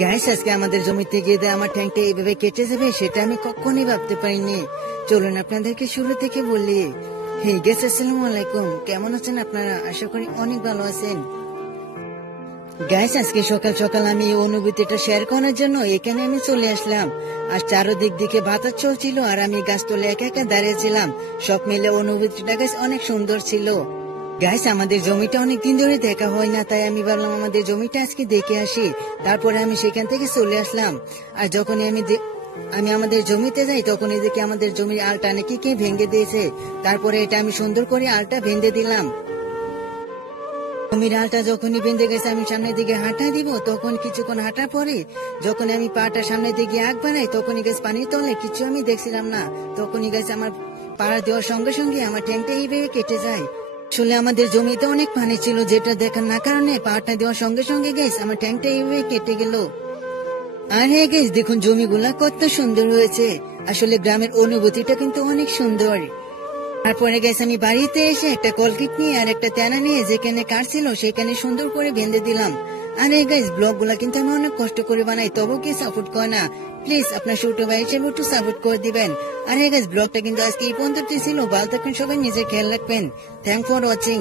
Gas আজকে আমাদের জমিতে গিয়ে আমার ট্যাঙ্কটা এইভাবে কেটে যাবে সেটা আমি কখনোই ভাবতে পারিনি। চলুন আপনাদেরকে শুরু থেকে বলি। হে গ্যাস, আসসালামু আলাইকুম, কেমন আছেন আপনারা? আশা করি অনেক ভালো আছেন। গ্যাস আজকে সকাল সকাল আমি এই অনুভূতিটা শেয়ার করার জন্য এখানে আমি চলে আসলাম। আর চারদিক দিকে বাতাস চলছিল আর আমি গাছতলে একা একা দাঁড়িয়েছিলাম। সব মিলে অনুভূতিটা গাছ অনেক সুন্দর ছিল। গাইস, আমাদের জমিটা অনেক দিন ধরে দেখা হয় না, তাই আমি ভাবলাম আমাদের জমিটা আজকে দেখে আসি। তারপরে আমি সেখান থেকে চলে আসলাম। আর যখনই আমি আমাদের জমিতে যাই তখন দেখি আমাদের জমির আলটা নাকি কে ভেঙে দিয়েছে। তারপরে এটা আমি সুন্দর করে আলটা ভেঙে দিলাম। জমির আলটা যখনই বেঁধে গেছে আমি সামনের দিকে হাঁটা দিব, তখন কিছুক্ষণ হাঁটার পরে যখন আমি পাটা সামনের দিকে আগ বাড়াই তখনই গাছ পানির তলে কিছু আমি দেখছিলাম না। তখনই গাছ আমার পা দেওয়ার সঙ্গে সঙ্গে আমার ট্যাঙ্কটা এইভাবে কেটে যায়। আসলে আমাদের জমিতে অনেক পানি ছিল, যেটা দেখার না কারণে পাটা দেওয়ার সঙ্গে সঙ্গে গেছে আমার ট্যাঙ্কটা এইভাবে কেটে গেল। আর হ্যাঁ গেছে, দেখুন জমিগুলা কত সুন্দর হয়েছে। আসলে গ্রামের অনুভূতিটা কিন্তু অনেক সুন্দর। তারপরে গেছে আমি বাড়িতে এসে একটা কলকিট নিয়ে আর একটা তেনা নিয়ে যেখানে কাটছিল সেখানে সুন্দর করে বেঁধে দিলাম। আর এই গাইস, ব্লগ গুলা কিন্তু আমি অনেক কষ্ট করে বানাই, তবু কি সাপোর্ট করে না। প্লিজ আপনার ছোট ভাই হিসেবে একটু সাপোর্ট করে দিবেন। আর এই গাইস, ব্লগটা কিন্তু আজকে এই পর্যন্ত ছিল। ভালো থাকবেন সবাই, নিজের খেয়াল রাখবেন। Thank for watching.